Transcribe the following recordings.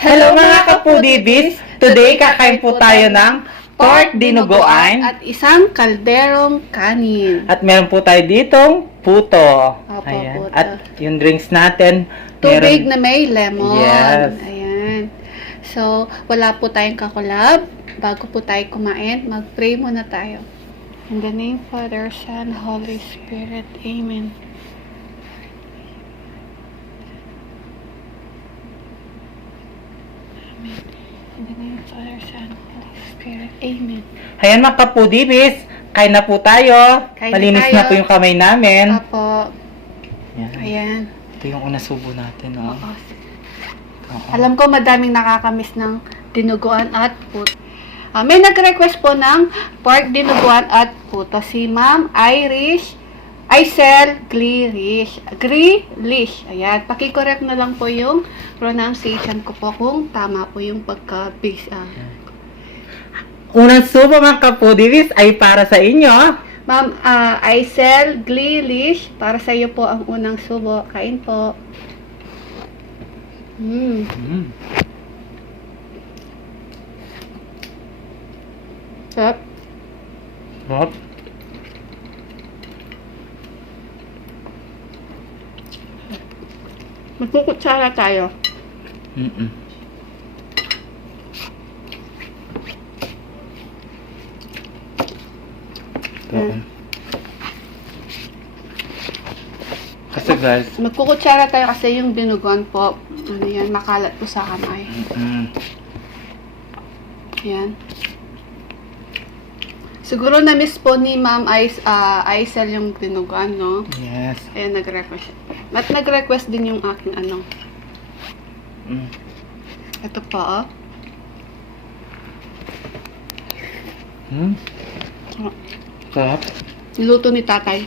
Hello mga kapudibis! Today kakain po tayo ng pork dinuguan at isang kalderong kanin. at meron po tayo ditong puto. Opo, Ayan. puto. At yung drinks natin, Tubig na may lemon. Yes. Ayan. So, wala po tayong kakulab. Bago po tayo kumain, mag-pray muna tayo. In the name Father, Son, Holy Spirit. Amen. Amen. In the name of Father, Son, Holy Spirit. Amen. Ayan mga kapudibis, kain na po tayo. Kain na Malinis tayo. na po yung kamay namin. Apo. Ayan. Ayan. Ito yung una subo natin. Oh. Oo. Oo. Alam ko madaming nakakamiss ng dinuguan at puto. May nag-request po ng pork dinuguan at puto. Si Ma'am Aisel Grealish. Ayan. Paki-correct na lang po yung pronunciation ko po kung tama po yung pagka-base. Unang subo mga kapudibis ay para sa inyo. Ma'am Aisel Grealish, para sa iyo po ang unang subo. Kain po. Mm. Sarap. Sarap. Magkukutsara tayo. Mm-mm. Oo. Kasi guys, Magkukutsara tayo kasi yung dinuguan po, ano yan, makalat po sa kamay. Yan. Siguro na-miss po ni Ma'am Aisel yung dinuguan, no? yes. Ayan, nag-request. At nag-request din yung aking ano. Mm. Ito po, oh. Mm. Sarap. Niluto ni tatay.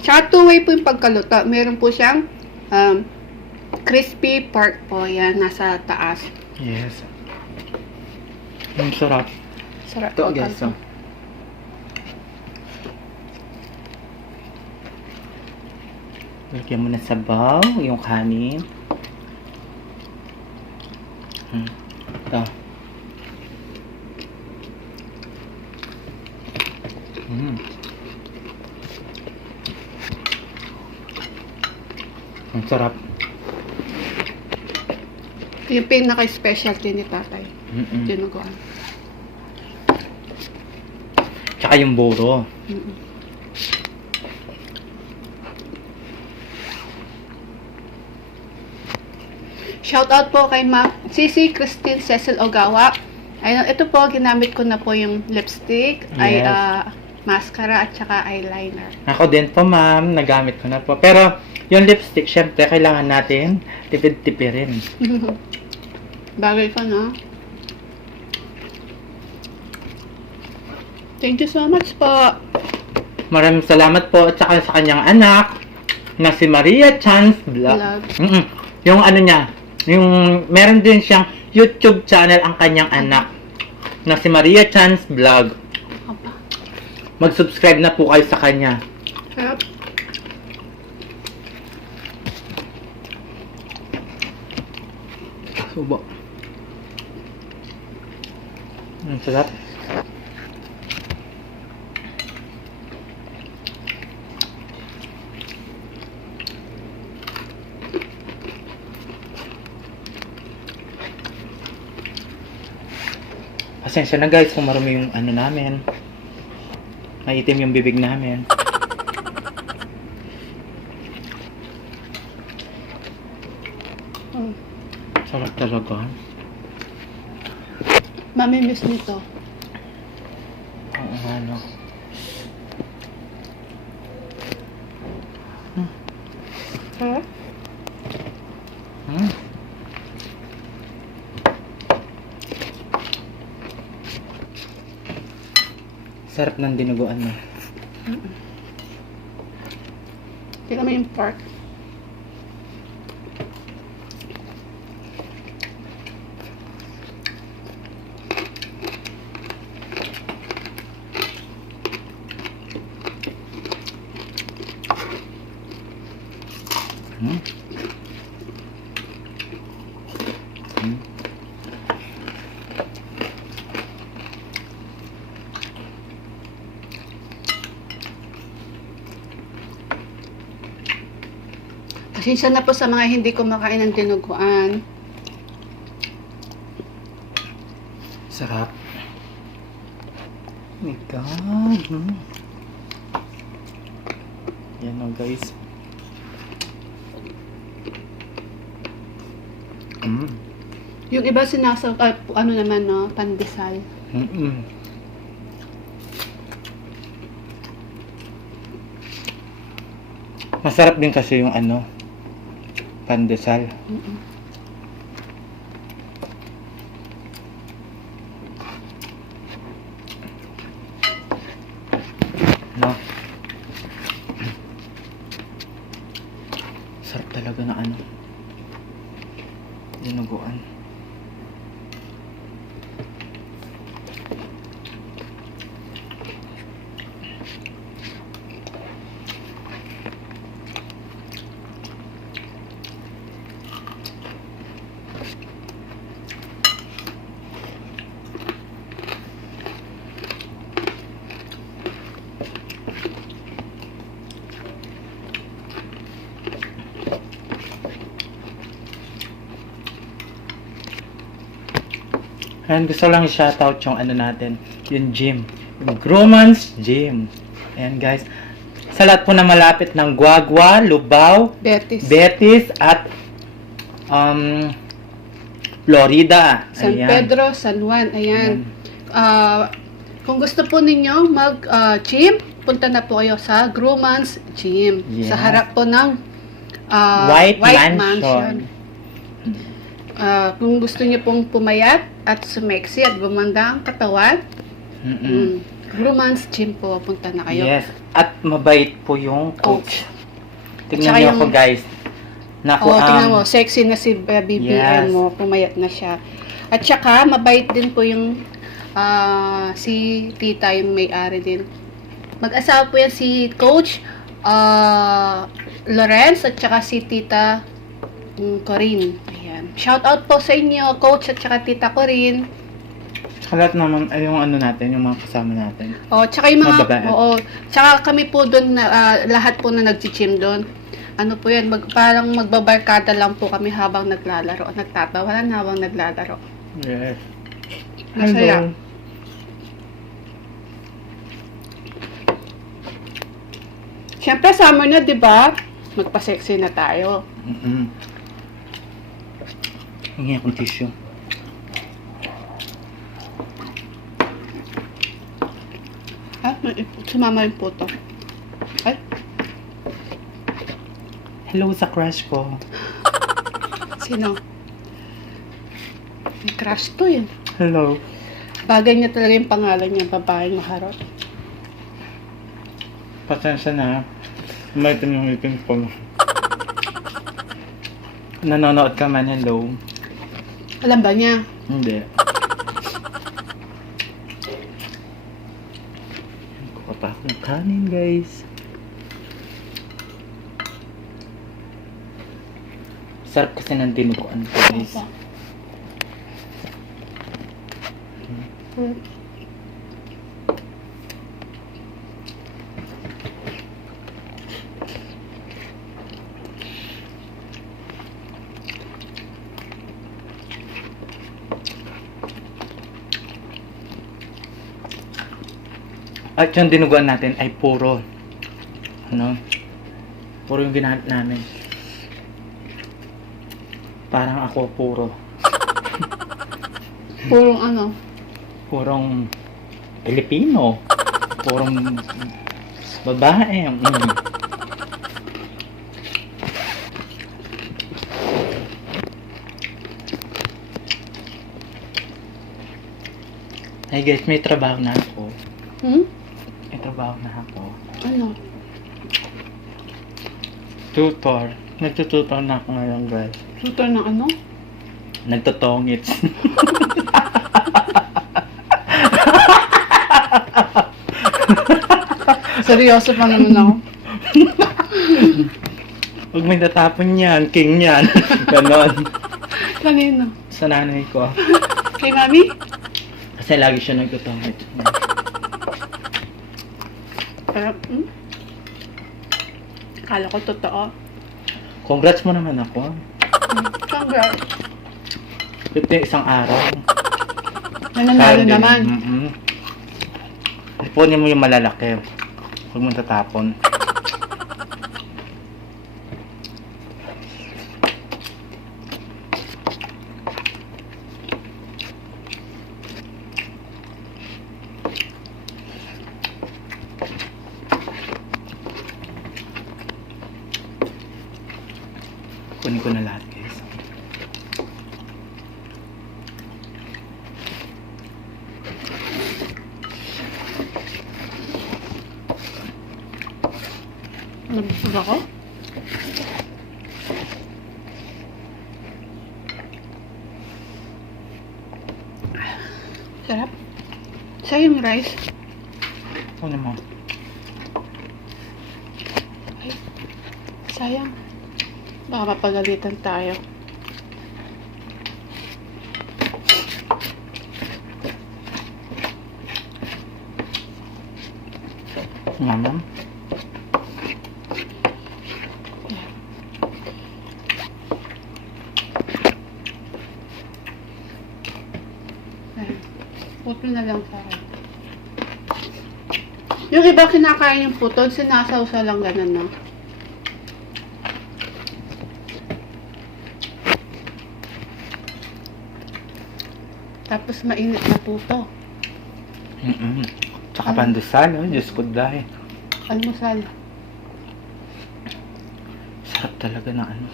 Tsaka two-way po yung pagkaluto. Meron po siyang crispy pork po. Yan, nasa taas. Yes. Sarap. Sarap Ito po. guys, oh. Lagyan mo na sabaw, yung kanin. Ito. Ang sarap. Yung pinaka-specialty ni tatay. Dinuguan. Tsaka yung buro. Shoutout po kay Sisi Christine Cecil Ogawa. Ayun, ito po, ginamit ko na po yung lipstick, Yes. mascara, at saka eyeliner. Ako din po, ma'am. Nagamit ko na po. Pero, yung lipstick, syempre, kailangan natin tipid-tipirin. Bagay ko, no? Thank you so much po. Maraming salamat po at saka sa kanyang anak na si Maria Chance Vlog. Yung ano niya, yung meron din siyang YouTube channel ang kanyang anak na si Maria Chance Vlog. Mag-subscribe na po kayo sa kanya. Sarap. Subo. Ang sarap. Pasensya na guys kung marumi yung ano namin. Maitim yung bibig namin. Sarap talaga. Mamimiss nito. Oo nga no. Sarap. Sarap ng dinuguan mo. Tingnan mo yung pork. Pasensya na po sa mga hindi kumakain ng dinuguan. Sarap. Oh my God. Yan o guys. Yung iba sinasaw, ano naman no, pandesal. Masarap din kasi yung ano, pandesal. No? Sarap talaga na ano, dinuguan. And gusto lang shoutout yung ano natin, yung gym. Yung Grumans Gym. Ayan guys. Sa lahat po na malapit ng Guagua, Lubao, Betis at Florida. San Ayan. Pedro, San Juan, ayan. Kung gusto po ninyo mag-gym, punta na po kayo sa Grumans Gym. Yes. Sa harap po ng White Mansion. Kung gusto niyo pong pumayat at sumeksi at gumanda ang katawan, Grumans Gym po, punta na kayo. Yes. At mabait po yung coach. Tingnan Tsaka niyo yung- ako guys. Naku, Tingnan mo, sexy na si BBM Yes. mo, pumayat na siya. At saka, mabait din po yung si tita, yung may-ari din. Mag-asawa po yan si Coach Lawrence at saka si tita Corinne. Ayan. Shout out po sa inyo, Coach at saka tita Corinne. Sa lahat naman ay yung ano natin, yung mga kasama natin. Tsaka yung mga, Mababait. tsaka kami po doon, lahat po na nag-gym doon. Ano po yan, parang magbabarkada lang po kami habang naglalaro. Nagtatawanan habang naglalaro. Yes. Masaya. Hello. Siyempre, summer na, di ba? Magpa-sexy na tayo. Hingi akong tissue. Sumama yung puto. Ay, Hello sa crush ko. sino? May crush to yun. Hello. Bagay niya talaga yung pangalan niya, babaeng maharot. Pasensya na. Umaitim yung ngipin ko. Nanonood ka man, hello. Alam ba niya? Hindi. Kuha pa ako ng kanin, guys. Sarap kasi ng dinuguan ko, guys. At yung dinuguan natin ay puro puro yung ginamit namin. Parang ako puro. Purong ano? Purong Pilipino. Purong babae. Hey guys, may trabaho na ako. May trabaho na ako. Ano? Tutor. Nagtututor na ako ngayon, guys. Tutor ng ano? Nagtotongits. Seryoso pa naman ako. Huwag may natapon yan, king yan. Ganon. Kanino? Sa nanay ko. Kay mami? Kasi lagi siya nagtotongits. Pero, Akala ko totoo. Congrats mo naman ako. Congrats. Ito yung isang araw. Nananalo naman. Ipunin mo yung malalaki. Huwag mong tatapon. Kunin ko na lahat, guys. Nabusog ako? Sarap. Sa yung rice. Kunin mo. Ay, sayang. Baka mapagalitan tayo. Ngam. Puto na lang sa akin. Yung iba kinakain yung puto, sinasawsa lang ganun, no? Tapos mainit na puto. Tsaka pandesal, oh. Diyos ko dahil. Almusal. Sarap talaga ng ano.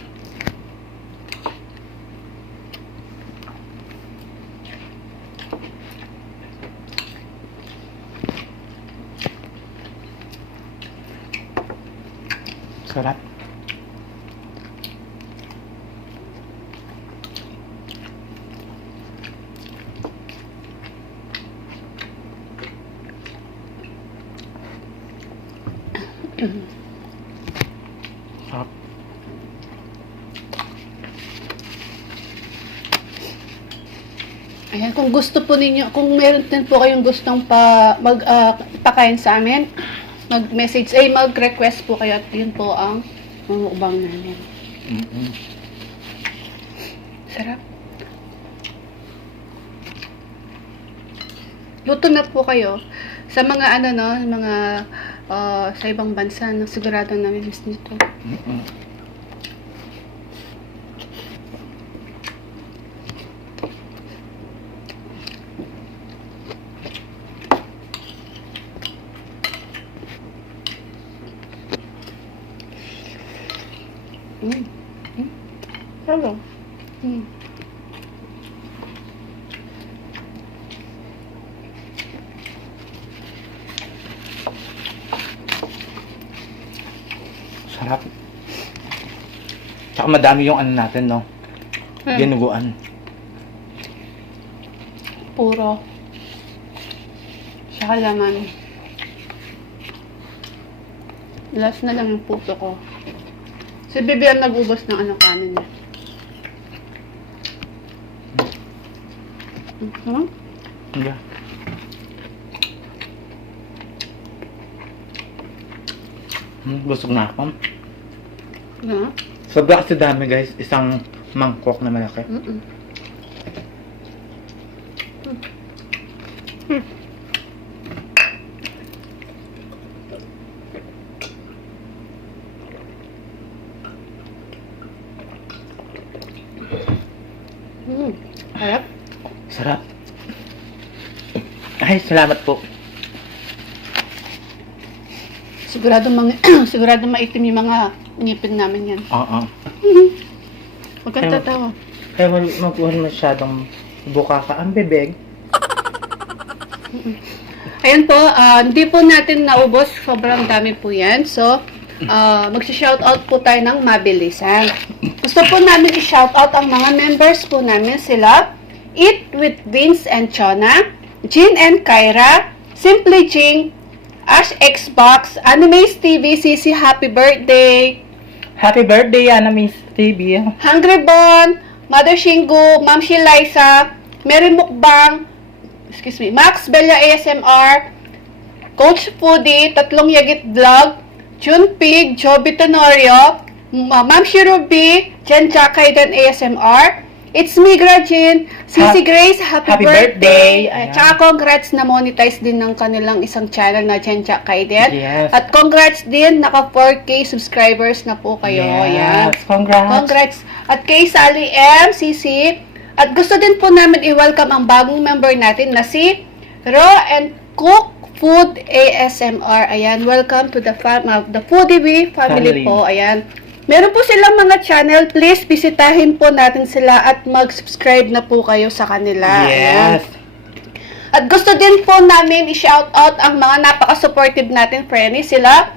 Sarap. Sarap. Ayan, kung gusto po ninyo, kung meron din po kayong gustong pakain sa amin, mag-message, mag-request po kayo at yun po ang mumukbang namin. Sarap. Luto na po kayo. Sa mga mga sa ibang bansa, sigurado namin miss nito. Hello. Sarap. Tsaka madami yung ano natin, no? Dinuguan. Puro. Tsaka laman. Last na lang yung puto ko. Si Bibi ang nag-ubos ng kanin niya. Yeah. Busog na ako. Yeah. Sobra kasi dami, guys. Isang mangkok na malaki. Sarap. Sarap. Ay, salamat po. Sigurado maitim yung mga ngipin namin yan. Oo. Huwag kang tatawa. Kaya magpuhan masyadong buka ka ang bibig. Ayan po, hindi po natin naubos. Sobrang dami po yan. So, mag-shoutout po tayo ng mabilisan. Gusto po namin i-shoutout ang mga members po namin sila. Eat with Vince and Chona, Jean and Kyra, Simply Jing, Ash Xbox, Animes TV, Sisi, happy birthday! Happy birthday, Miss TV. Hungry Bon, Mother Shingo, Ma'am Shiliza, Mary Mukbang, Max Bella ASMR, Coach Foodie, Tatlong Yagit Vlog, June Pig, Joby Tenorio, Ma'am Shirubi, Jen Jakaiden ASMR. It's me, Grajin. Sisi Grace, happy birthday. Ayan. Tsaka congrats na monetize din ng kanilang isang channel na Jen Jakaiden. Yes. At congrats din, naka 4K subscribers na po kayo. Ayan. Yes. Congrats. At kay Sally M, Sisi. At gusto din po namin i-welcome ang bagong member natin na si Raw and Cook Food ASMR. Ayan, welcome to the Foodie Bee family po. Ayan. Meron po silang mga channel. Please, bisitahin po natin sila at mag-subscribe na po kayo sa kanila. Ayan. Yes. At gusto din po namin i-shout out ang mga napaka-supportive natin friends. Sila,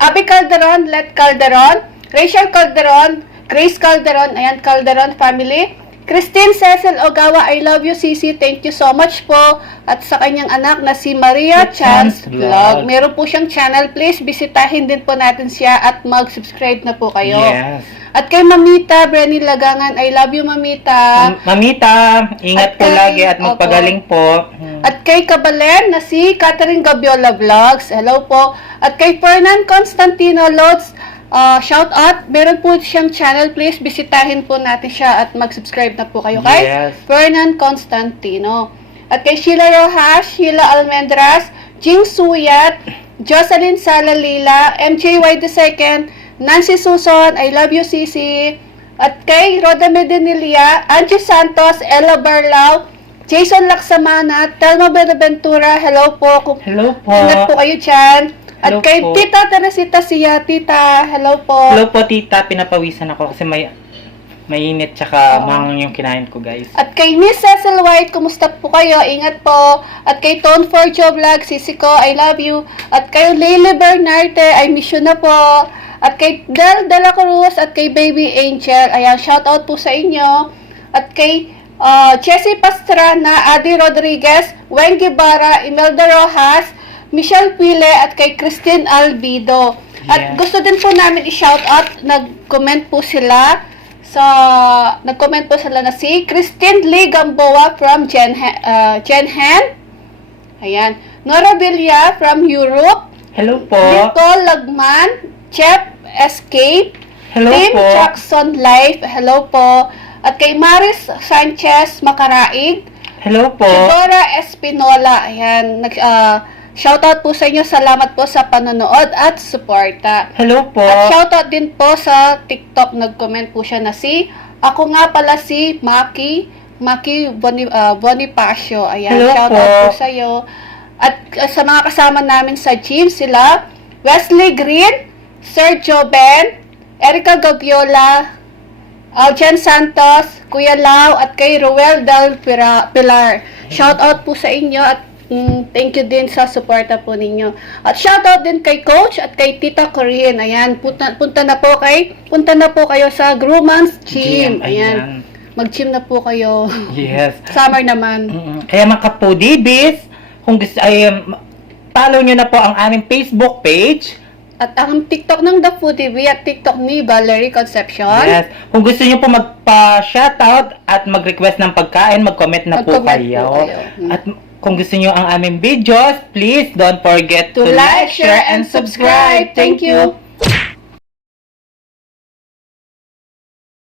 Abby Calderon, Let Calderon, Rachel Calderon, Grace Calderon, ayan, Calderon family. Christine Cecil Ogawa, I love you, Sisi. Thank you so much po. At sa kanyang anak na si Maria Chance Vlog. Meron po siyang channel. Please, bisitahin din po natin siya at mag-subscribe na po kayo. Yes. At kay Mamita Brenny Lagangan, I love you, Mamita. Mamita, ingat At po kay- lagi at magpagaling po. At kay Kabalen na si Catherine Gabiola Vlogs. Hello po. At kay Fernan Constantino Lods, shout out. Meron po siyang channel. Please bisitahin po natin siya at mag-subscribe na po kayo kay Yes. Fernan Constantino. At kay Sheila Rojas, Sheila Almendras, Jing Suyat, Jocelyn Salalila, MJY II, Nancy Susan, I love you, Sisi. At kay Roda Medinilia, Angie Santos, Ella Barlao, Jason Laksamana, Telma Benaventura, hello po. Hello po. Ingat po kayo dyan. At Hello kay po. Tita Teresita Sia, Tita, hello po. Hello po, tita. Pinapawisan ako kasi mainit tsaka mangang yung kinain ko, guys. At kay Miss Cecil White, kumusta po kayo? Ingat po. At kay Tone for Joe Vlog, Sisi ko, I love you. At kay Lily Bernarte, I miss you na po. At kay Del De La Cruz, at kay Baby Angel, ayan, shout out po sa inyo. At kay Jessie Pastrana, Adi Rodriguez, Wayne Guevara, Imelda Rojas, Michelle Pile, at kay Christine Albido. At Yes. gusto din po namin i-shout out, nag-comment po sila na si Christine Lee Gamboa from Jenhen. Ayan. Nora Villa from Europe. Hello po. Nicole Lagman, Chef Escape, Hello Tim po. Jackson Life, hello po. At kay Maris Sanchez Makaraig, Hello po. Dora Espinola, ayan, shoutout po sa inyo, salamat po sa panonood at suporta. Hello po. At shoutout din po sa TikTok, nag-comment po siya na ako nga pala si Maki Bonifacio, ayan, Hello shoutout po. po sa iyo. At sa mga kasama namin sa gym, sila Wesley Green, Sergio Ben, Erica Gabiola, Aljan Santos, Kuya Lau, at kay Ruel Del Pilar. Shout out po sa inyo at thank you din sa suporta po ninyo. At shout out din kay Coach at kay Tita Corinne. Ayan, punta na po kayo sa Grumans Gym. Ayan. Mag-gym na po kayo. Yes. Summer naman. Kaya mga kapudibis, kung gusto follow nyo na po ang aming Facebook page. At ang TikTok ng The Food TV at TikTok ni Valerie Concepcion. Yes. Kung gusto nyo po magpa-shoutout at mag-request ng pagkain, mag-comment na po Mag-comment kayo. po kayo. At kung gusto nyo ang aming videos, please don't forget To like, share, and subscribe. Thank you.